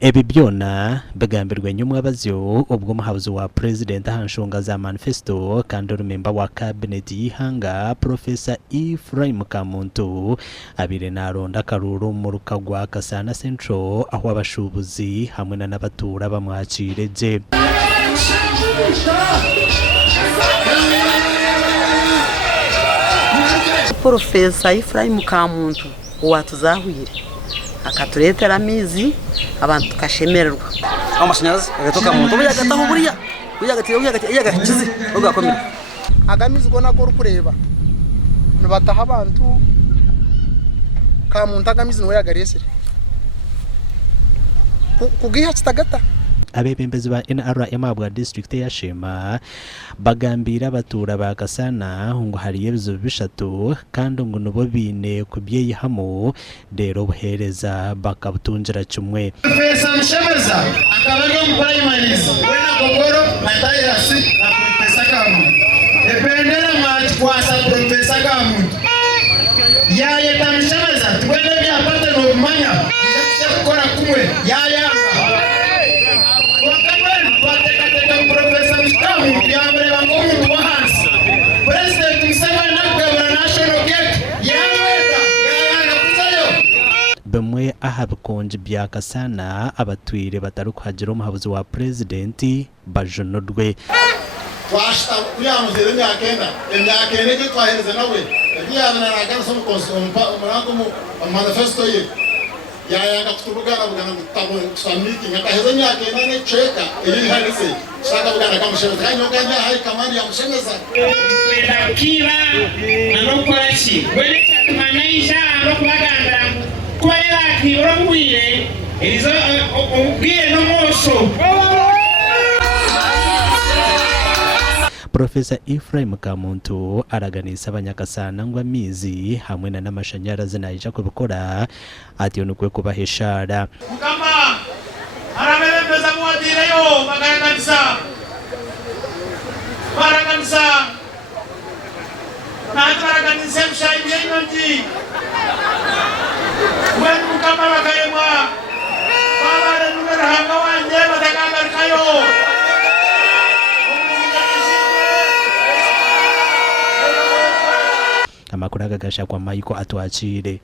Ebi byona begambirwe nyumwabazyo ubwo muhabuzi wa president hanshonga za manifesto kandi urumemba wa cabinet yihanga Professor Ephraim Kamuntu abire naronda karuru mu rukagwa Kasana Central aho abashubuzi hamwe n'abatura bamwacireje. Professor Ephraim Kamuntu watuzahwire akatuletera amizi abantu tukashemererwa amashanyarazi agatoka mu ntobo yagataho buriya yagakize ugakomera agamizi gona ko rukureba nubataha abantu Kamuntu agamizi no yagaresere kugiha kitagata. Abebembezi ba NRM abwa district ya Shema bagambira abatura ba Kasana ngo hari yebizo bishatu kandi ngo nubo bine kubyeyi hamo rero buhereza bakabutunjira cyumwe. Professor Mshemeza akabarwa mu primaries wena gogoro matayirasi na Professor Kamuntu ependera mati kwasa Professor Kamuntu yaye tamshemeza twende byapata no manya ndetse gukora kumwe yaya bamwe ahabikonje bya Kasana abatwire batarukagira umuhabuzi wa president bajonodwe twashita kuyamuzere myakenda cyo twahereza nawe yabana nagaso mu konsompa umurango mu manifesto ye yayanga kutubugana bugana gutabo samiti ngakaheza myakenda ne cheka iri hadise shaka bugana kamushemeza kanyo kanya hari kamandi ya mushemeza kwenda kira anokorachi wele chatumanaisha anokubaganda kwela kibora mwire izo ubwiye no mosho. Professor Ephraim Kamuntu araganisa abanyakasana ngo amizi hamwe n'amashanyarazi naija kubikora ati onukwe kubaheshara mukama araberembeza muwadireyo baraganisa nataraganise mshayibye inonji wenu mukama bakayemwa babare numero hanga wanje batakangarikayo amakuru agagasha kwa Michael atwachire.